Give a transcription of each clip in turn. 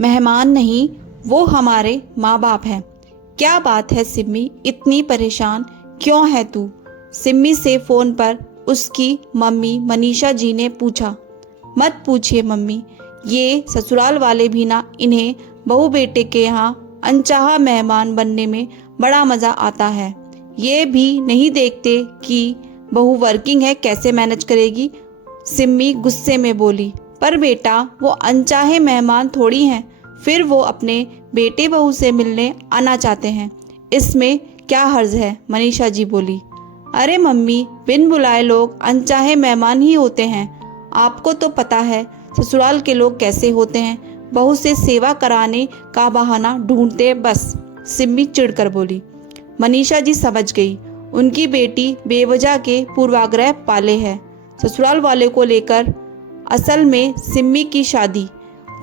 मेहमान नहीं, वो हमारे माँ बाप हैं। क्या बात है सिम्मी, इतनी परेशान क्यों है तू? सिम्मी से फ़ोन पर उसकी मम्मी मनीषा जी ने पूछा। मत पूछिए मम्मी, ये ससुराल वाले भी ना, इन्हें बहू बेटे के यहाँ अनचाहा मेहमान बनने में बड़ा मज़ा आता है। ये भी नहीं देखते कि बहू वर्किंग है, कैसे मैनेज करेगी? सिम्मी गुस्से में बोली। पर बेटा, वो अनचाहे मेहमान थोड़ी हैं, फिर वो अपने बेटे बहू से मिलने आना चाहते हैं, इसमें क्या हर्ज है? मनीषा जी बोली। अरे मम्मी, बिन बुलाए लोग अनचाहे मेहमान ही होते हैं। आपको तो पता है ससुराल के लोग कैसे होते हैं, बहू से सेवा कराने का बहाना ढूंढते बस। सिम्मी चिढ़कर बोली। मनीषा जी समझ गई, उनकी बेटी बेवजह के पूर्वाग्रह पाले है। ससुराल वाले को लेकर असल में सिम्मी की शादी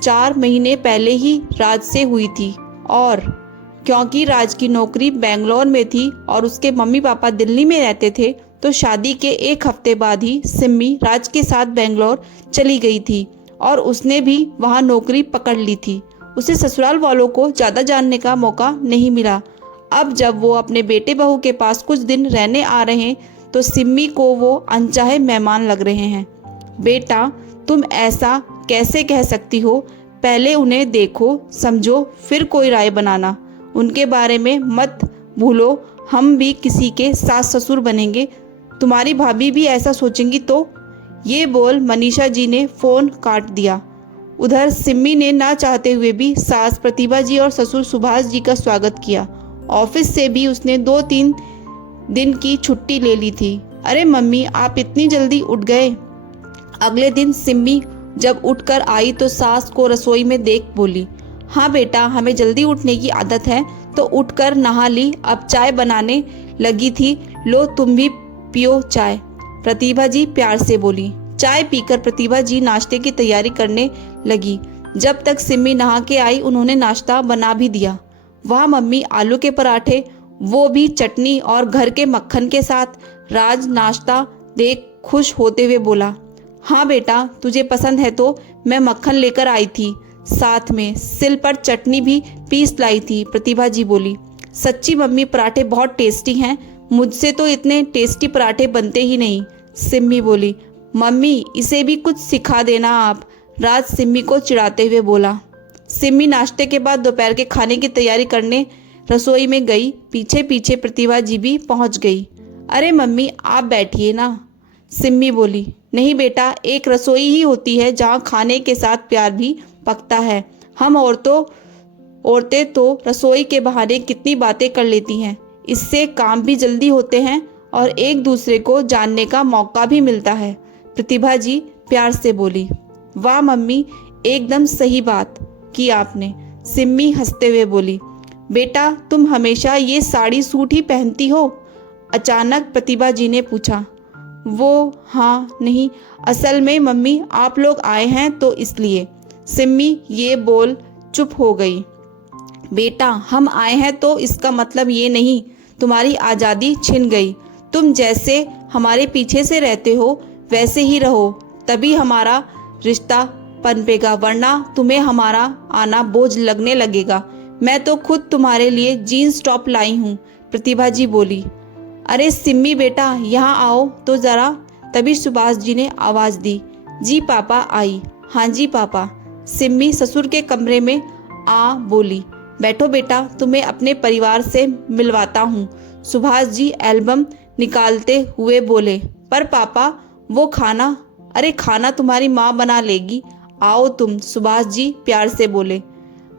4 महीने पहले ही राज से हुई थी, और क्योंकि राज की नौकरी बेंगलोर में थी और उसके मम्मी पापा दिल्ली में रहते थे, तो शादी के 1 हफ्ते बाद ही सिम्मी राज के साथ बेंगलोर चली गई थी और उसने भी वहाँ नौकरी पकड़ ली थी। उसे ससुराल वालों को ज़्यादा जानने का मौका नहीं मिला। अब जब वो अपने बेटे बहू के पास कुछ दिन रहने आ रहे हैं, तो सिम्मी को वो अनचाहे मेहमान लग रहे हैं। बेटा, तुम ऐसा कैसे कह सकती हो? पहले उन्हें देखो, समझो, फिर कोई राय बनाना। उनके बारे में मत भूलो, हम भी किसी के सास ससुर बनेंगे, तुम्हारी भाभी भी ऐसा सोचेंगी तो। ये बोल मनीषा जी ने फ़ोन काट दिया। उधर सिम्मी ने ना चाहते हुए भी सास प्रतिभा जी और ससुर सुभाष जी का स्वागत किया। ऑफिस से भी उसने 2-3 दिन की छुट्टी ले ली थी। अरे मम्मी, आप इतनी जल्दी उठ गए? अगले दिन सिम्मी जब उठकर आई तो सास को रसोई में देख बोली। हाँ बेटा, हमें जल्दी उठने की आदत है, तो उठकर नहा ली, अब चाय बनाने लगी थी, लो तुम भी पियो चाय। प्रतिभा जी प्यार से बोली। चाय पीकर प्रतिभा जी नाश्ते की तैयारी करने लगी। जब तक सिम्मी नहा के आई, उन्होंने नाश्ता बना भी दिया। वाह मम्मी, आलू के पराठे, वो भी चटनी और घर के मक्खन के साथ। राज नाश्ता देख खुश होते हुए बोला। हाँ बेटा, तुझे पसंद है तो मैं मक्खन लेकर आई थी, साथ में सिल पर चटनी भी पीस लाई थी, प्रतिभा जी बोली। सच्ची मम्मी, पराठे बहुत टेस्टी हैं, मुझसे तो इतने टेस्टी पराठे बनते ही नहीं, सिम्मी बोली। मम्मी, इसे भी कुछ सिखा देना आप, राज सिम्मी को चिढ़ाते हुए बोला। सिम्मी नाश्ते के बाद दोपहर के खाने की तैयारी करने रसोई में गई। पीछे पीछे प्रतिभा जी भी पहुंच गई। अरे मम्मी, आप बैठिए ना, सिम्मी बोली। नहीं बेटा, एक रसोई ही होती है जहां खाने के साथ प्यार भी पकता है। हम औरतें तो रसोई के बहाने कितनी बातें कर लेती हैं, इससे काम भी जल्दी होते हैं और एक दूसरे को जानने का मौका भी मिलता है, प्रतिभा जी प्यार से बोली। वाह मम्मी, एकदम सही बात की आपने, सिम्मी हंसते हुए बोली। बेटा, तुम हमेशा ये साड़ी सूट ही पहनती हो? अचानक प्रतिभा जी ने पूछा। वो हाँ नहीं, असल में मम्मी आप लोग आए हैं तो इसलिए। सिम्मी ये बोल चुप हो गई। बेटा, हम आए हैं तो इसका मतलब ये नहीं तुम्हारी आज़ादी छिन गई। तुम जैसे हमारे पीछे से रहते हो वैसे ही रहो, तभी हमारा रिश्ता पनपेगा, वरना तुम्हें हमारा आना बोझ लगने लगेगा। मैं तो खुद तुम्हारे लिए जीन्स टॉप लाई हूँ, प्रतिभा जी बोली। अरे सिम्मी बेटा, यहाँ आओ तो ज़रा, तभी सुभाष जी ने आवाज़ दी। जी पापा आई। हाँ जी पापा, सिम्मी ससुर के कमरे में आ बोली। बैठो बेटा, तुम्हें अपने परिवार से मिलवाता हूँ, सुभाष जी एल्बम निकालते हुए बोले। पर पापा, वो खाना? अरे खाना तुम्हारी माँ बना लेगी, आओ तुम, सुभाष जी प्यार से बोले।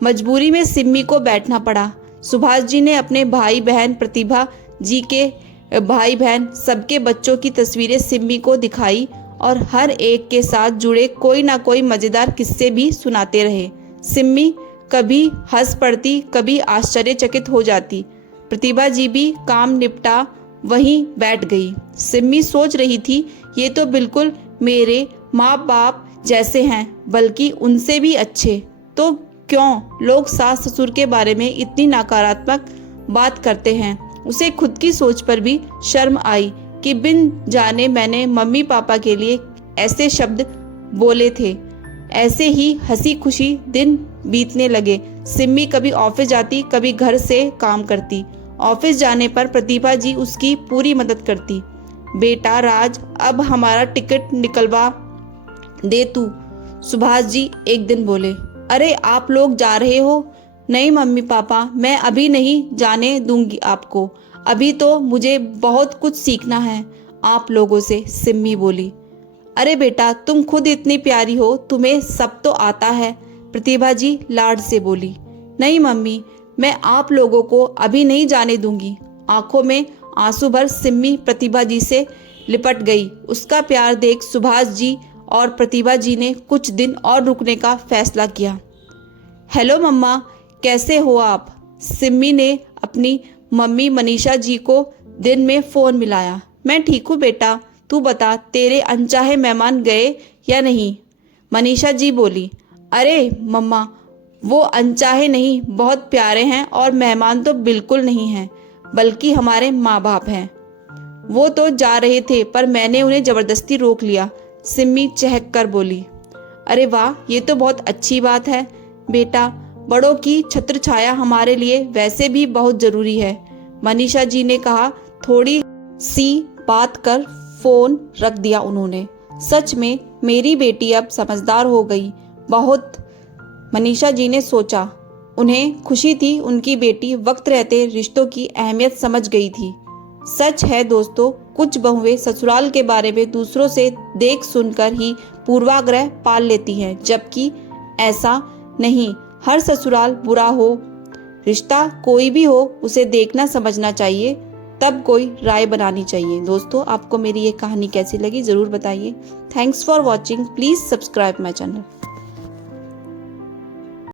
मजबूरी में सिम्मी को बैठना पड़ा। सुभाष जी ने अपने भाई बहन, प्रतिभा जी के भाई बहन, सबके बच्चों की तस्वीरें सिम्मी को दिखाई और हर एक के साथ जुड़े कोई ना कोई मज़ेदार किस्से भी सुनाते रहे। सिम्मी कभी हंस पड़ती, कभी आश्चर्यचकित हो जाती। प्रतिभा जी भी काम निपटा वहीं बैठ गई। सिम्मी सोच रही थी, ये तो बिल्कुल मेरे माँ बाप जैसे हैं, बल्कि उनसे भी अच्छे। तो क्यों लोग सास ससुर के बारे में इतनी नकारात्मक बात करते हैं? उसे खुद की सोच पर भी शर्म आई कि बिन जाने मैंने मम्मी पापा के लिए ऐसे शब्द बोले थे। ऐसे ही हंसी खुशी दिन बीतने लगे। सिम्मी कभी ऑफिस जाती, कभी घर से काम करती। ऑफिस जाने पर प्रतिभा जी उसकी पूरी मदद करती। बेटा राज, अब हमारा टिकट निकलवा दे तू, सुभाष जी एक दिन बोले। अरे आप लोग जा रहे हो? नहीं मम्मी पापा, मैं अभी नहीं जाने दूंगी आपको। अभी तो मुझे बहुत कुछ सीखना है आप लोगों से, सिम्मी बोली। अरे बेटा तुम खुद इतनी प्यारी हो, तुम्हें सब तो आता है, प्रतिभा जी लाड से बोली। नहीं मम्मी, मैं आप लोगों को अभी नहीं जाने दूंगी। आंखों में आंसू भर सिम्मी प्रतिभा जी से लिपट गई। उसका प्यार देख सुभाष जी और प्रतिभा जी ने कुछ दिन और रुकने का फैसला किया। हेलो मम्मा, कैसे हो आप? सिम्मी ने अपनी मम्मी मनीषा जी को दिन में फ़ोन मिलाया। मैं ठीक हूँ बेटा, तू बता तेरे अनचाहे मेहमान गए या नहीं? मनीषा जी बोली। अरे मम्मा, वो अनचाहे नहीं, बहुत प्यारे हैं, और मेहमान तो बिल्कुल नहीं हैं, बल्कि हमारे माँ बाप हैं। वो तो जा रहे थे पर मैंने उन्हें ज़बरदस्ती रोक लिया, सिम्मी चहक कर बोली। अरे वाह, ये तो बहुत अच्छी बात है बेटा, बड़ों की छत्र छाया हमारे लिए वैसे भी बहुत ज़रूरी है, मनीषा जी ने कहा। थोड़ी सी बात कर फ़ोन रख दिया उन्होंने। सच में मेरी बेटी अब समझदार हो गई बहुत, मनीषा जी ने सोचा। उन्हें खुशी थी उनकी बेटी वक्त रहते रिश्तों की अहमियत समझ गई थी। सच है दोस्तों, कुछ बहुएं ससुराल के बारे में दूसरों से देख सुनकर ही पूर्वाग्रह पाल लेती हैं, जबकि ऐसा नहीं। हर ससुराल बुरा हो, रिश्ता कोई भी हो, उसे देखना समझना चाहिए, तब कोई राय बनानी चाहिए। दोस्तों, आपको मेरी ये कहानी कैसी लगी ज़रूर बताइए। Thanks for watching, please subscribe my channel.